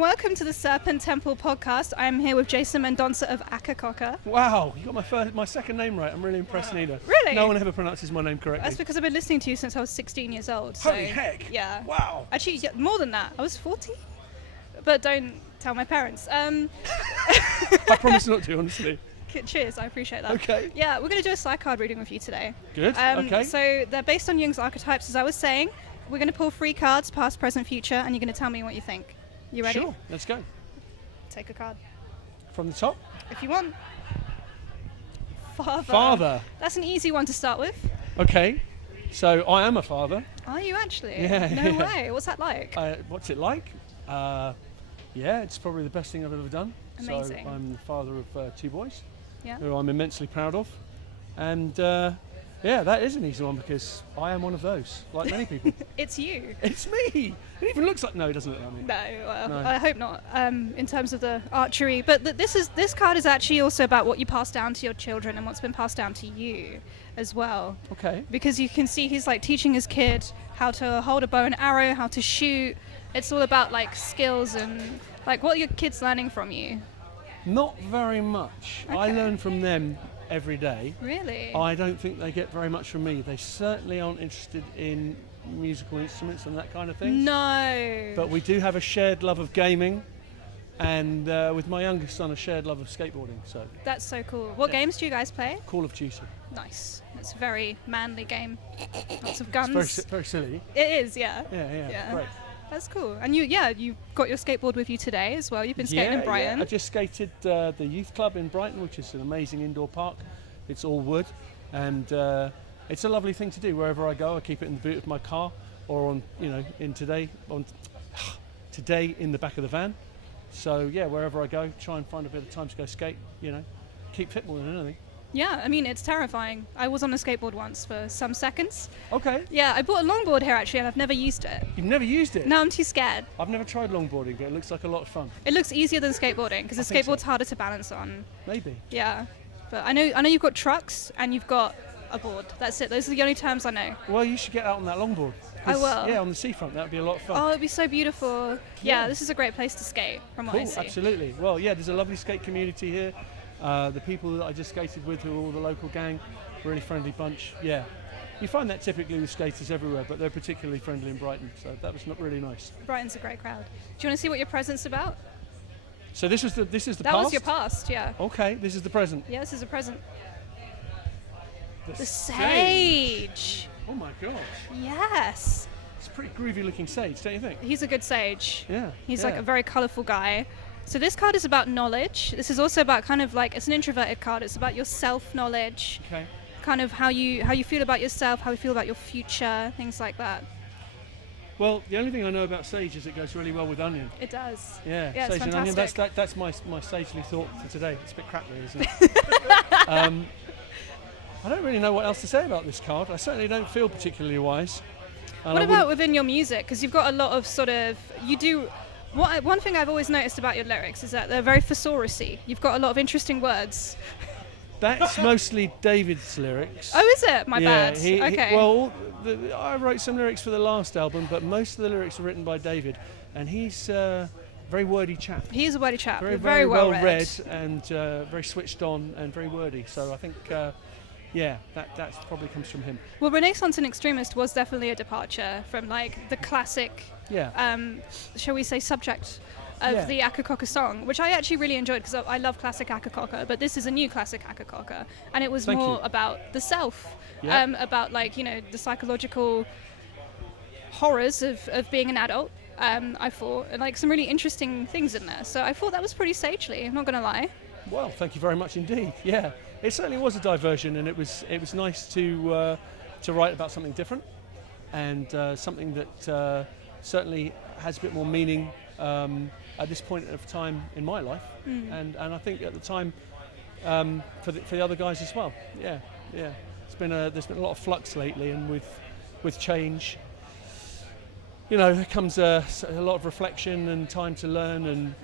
and welcome to the Serpent Temple podcast. I'm here with Jason Mendonça of Akakoka. Wow, you got my second name right. I'm really impressed, Nina. Really? No one ever pronounces my name correctly. That's because I've been listening to you since I was 16 years old. So, Holy heck! Yeah. Wow. Actually, yeah, more than that. I was 40. But don't tell my parents. I promise not to, honestly. Cheers, I appreciate that. Okay. Yeah, we're going to do a psych card reading with you today. Good, okay. So they're based on Jung's archetypes, as I was saying. We're going to pull 3 cards, past, present, future, and you're going to tell me what you think. You ready? Sure, let's go. Take a card. From the top? If you want. Father. That's an easy one to start with. Okay, so I am a father. Are you actually? Yeah. No way. What's that like? What's it like? Yeah, it's probably the best thing I've ever done. Amazing. So I'm the father of 2 boys, Yeah. who I'm immensely proud of. And yeah, that is an easy one because I am one of those, like many people. It's you. It's me! It even looks like, no, it doesn't look like me. No, No. I hope not. In terms of the archery, but this card is actually also about what you pass down to your children and what's been passed down to you as well. Okay. Because you can see he's like teaching his kid how to hold a bow and arrow, how to shoot. It's all about like skills and like what are your kids learning from you? Not very much. I Okay. learn from them every day. Really? I don't think they get very much from me. They certainly aren't interested in musical instruments and that kind of thing. No. But we do have a shared love of gaming, and with my youngest son, a shared love of skateboarding. So That's so cool. What Yeah. games do you guys play? Call of Duty. Nice. It's a very manly game. Lots of It's guns. very silly. It is, yeah. Yeah, great. That's cool. And you got your skateboard with you today as well. You've been skating in Brighton. Yeah. I just skated the youth club in Brighton, which is an amazing indoor park. It's all wood, and it's a lovely thing to do. Wherever I go, I keep it in the boot of my car, or on today in the back of the van. So yeah, wherever I go, try and find a bit of time to go skate. Keep fit more than anything. Yeah, I mean, it's terrifying. I was on a skateboard once for some seconds. Okay. Yeah, I bought a longboard here actually, and I've never used it. You've never used it? No, I'm too scared. I've never tried longboarding, but it looks like a lot of fun. It looks easier than skateboarding because I the think so. skateboard's harder to balance on. Maybe. Yeah, but I know you've got trucks and you've got a board. That's it. Those are the only terms I know. Well, you should get out on that longboard. I 'Cause, will. Yeah, on the seafront, that would be a lot of fun. Oh, it'd be so beautiful. Yeah, Yeah. this is a great place to skate from what I Cool, see. absolutely. Well, yeah, there's a lovely skate community here. The people that I just skated with, who are all the local gang, really friendly bunch. Yeah, you find that typically with skaters everywhere, but they're particularly friendly in Brighton, so that was not really nice. Brighton's a great crowd. Do you want to see what your present's about? So this is the That past. was your past, yeah. Okay, this is the present. Yeah, this is a present. The sage. sage. Oh my gosh, Yes. it's a pretty groovy looking sage, don't you think? He's a good sage. Yeah. He's yeah. like a very colourful guy. So this card is about knowledge. This is also about kind of like, it's an introverted card. It's about your self-knowledge, Okay. kind of how you feel about yourself, how you feel about your future, things like that. Well, the only thing I know about sage is it goes really well with onion. It does. Yeah, Yeah, it's sage and onion. fantastic. That's my sagely thought for today. It's a bit crackly, isn't it? I don't really know what else to say about this card. I certainly don't feel particularly wise. And What I about wouldn't- within your music? Because you've got a lot of sort of, one thing I've always noticed about your lyrics is that they're very thesaurus-y. You've got a lot of interesting words. That's mostly David's lyrics. Oh, is it? My bad. Okay. I wrote some lyrics for the last album, but most of the lyrics are written by David, and he's a very wordy chap. He's a wordy chap. Very well read and very switched on and very wordy. So I think, that probably comes from him. Well, Renaissance and Extremist was definitely a departure from like the classic, Yeah. shall we say, subject of Yeah. the Akakoka song, which I actually really enjoyed because I love classic Akakoka, but this is a new classic Akakoka, and it was Thank more you. about the self, Yeah. about like, the psychological horrors of being an adult. I thought, and like some really interesting things in there. So I thought that was pretty sagely. I'm not going to lie. Well, thank you very much indeed. Yeah, it certainly was a diversion, and it was nice to write about something different, and something that certainly has a bit more meaning at this point of time in my life, and I think at the time for the other guys as well. Yeah. There's been a lot of flux lately, and with change, there comes a lot of reflection and time to learn, and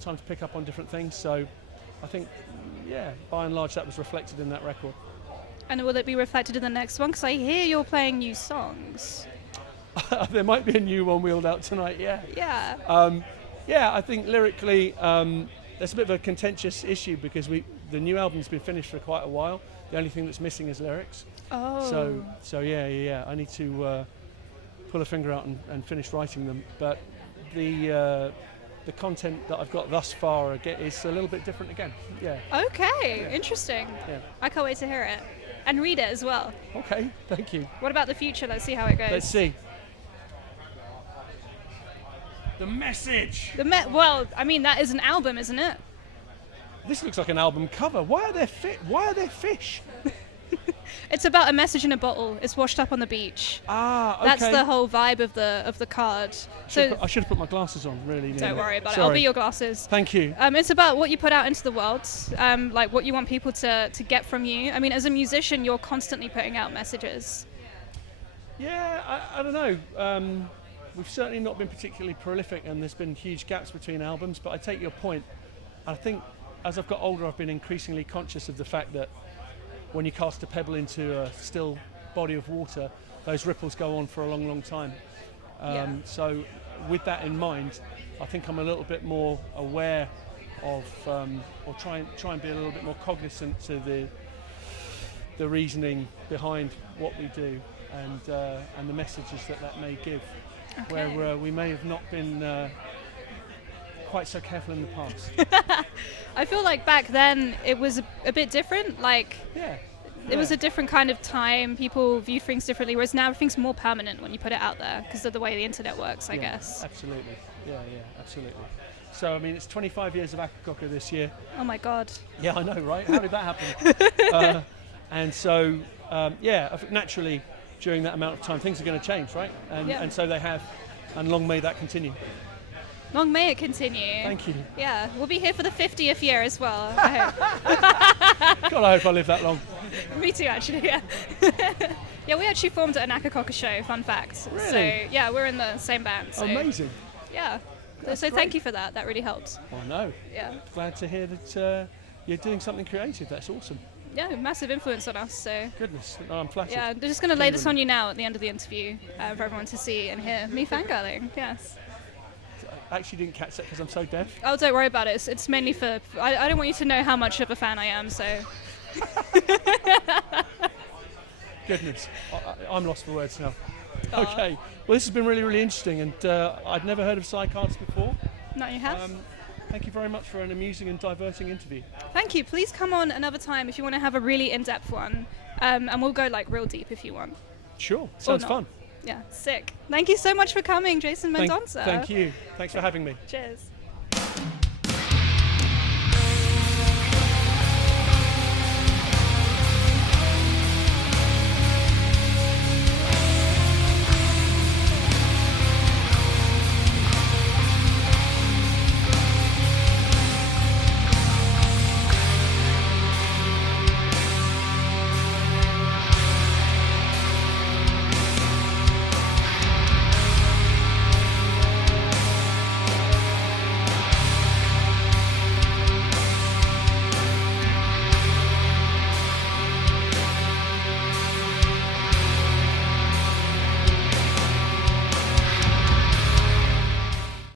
time to pick up on different things. So I think, by and large, that was reflected in that record. And will it be reflected in the next one? Because I hear you're playing new songs. There might be a new one wheeled out tonight. Yeah. Yeah. Yeah, I think lyrically, there's a bit of a contentious issue because the new album's been finished for quite a while. The only thing that's missing is lyrics. Oh. So yeah. I need to pull a finger out and finish writing them. But the content that I've got thus far is a little bit different again. Yeah. Okay, Yeah. interesting. Yeah. I can't wait to hear it. And read it as well. Okay. Thank you. What about the future? Let's see how it goes. Let's see. The message. Well, I mean, that is an album, isn't it? This looks like an album cover. Why are there fish? It's about a message in a bottle. It's washed up on the beach. Ah, okay. That's the whole vibe of the card. So I should have put my glasses on, really. don't worry about it. Sorry. I'll be your glasses. Thank you. It's about what you put out into the world, like what you want people to get from you. I mean, as a musician, you're constantly putting out messages. Yeah, I don't know. We've certainly not been particularly prolific, and there's been huge gaps between albums, but I take your point. I think as I've got older, I've been increasingly conscious of the fact that when you cast a pebble into a still body of water, those ripples go on for a long, long time. Yeah. So with that in mind, I think I'm a little bit more aware of, or try and be a little bit more cognizant to the reasoning behind what we do and the messages that may give. Okay. Where we may have not been quite so careful in the past. I feel like back then it was a bit different. Like Yeah. it was a different kind of time. People view things differently, whereas now everything's more permanent when you put it out there because of the way the internet works, I guess. Absolutely. Yeah, absolutely. So, I mean, it's 25 years of Akakoka this year. Oh my God. Yeah, I know, right? How did that happen? And so, naturally, during that amount of time, things are going to change, right? And so they have, and long may that continue. Long may it continue. Thank you. Yeah, we'll be here for the 50th year as well. I hope. God, I hope I live that long. Me too, actually. Yeah. Yeah, we actually formed at an Akakoka show. Fun fact. Really? So yeah, we're in the same band. So, Amazing. Yeah. That's So great. thank you for that. That really helps. Oh, no. Yeah. Glad to hear that you're doing something creative. That's awesome. Yeah, massive influence on us. So Goodness, I'm flattered. yeah, they're just gonna lay this on you now at the end of the interview for everyone to see and hear me fangirling. Yes. I actually didn't catch that because I'm so deaf. Oh, don't worry about it. It's mainly for. I don't want you to know how much of a fan I am. So Goodness, I'm lost for words now. Aw. Okay, well this has been really, really interesting, and I'd never heard of Psycards before. now you have. Thank you very much for an amusing and diverting interview. Thank you. Please come on another time if you want to have a really in-depth one, and we'll go like real deep if you want. Sure, sounds not. fun. Yeah, sick. Thank you so much for coming, Jason Mendonça. Thank you. Thanks for having me. Cheers.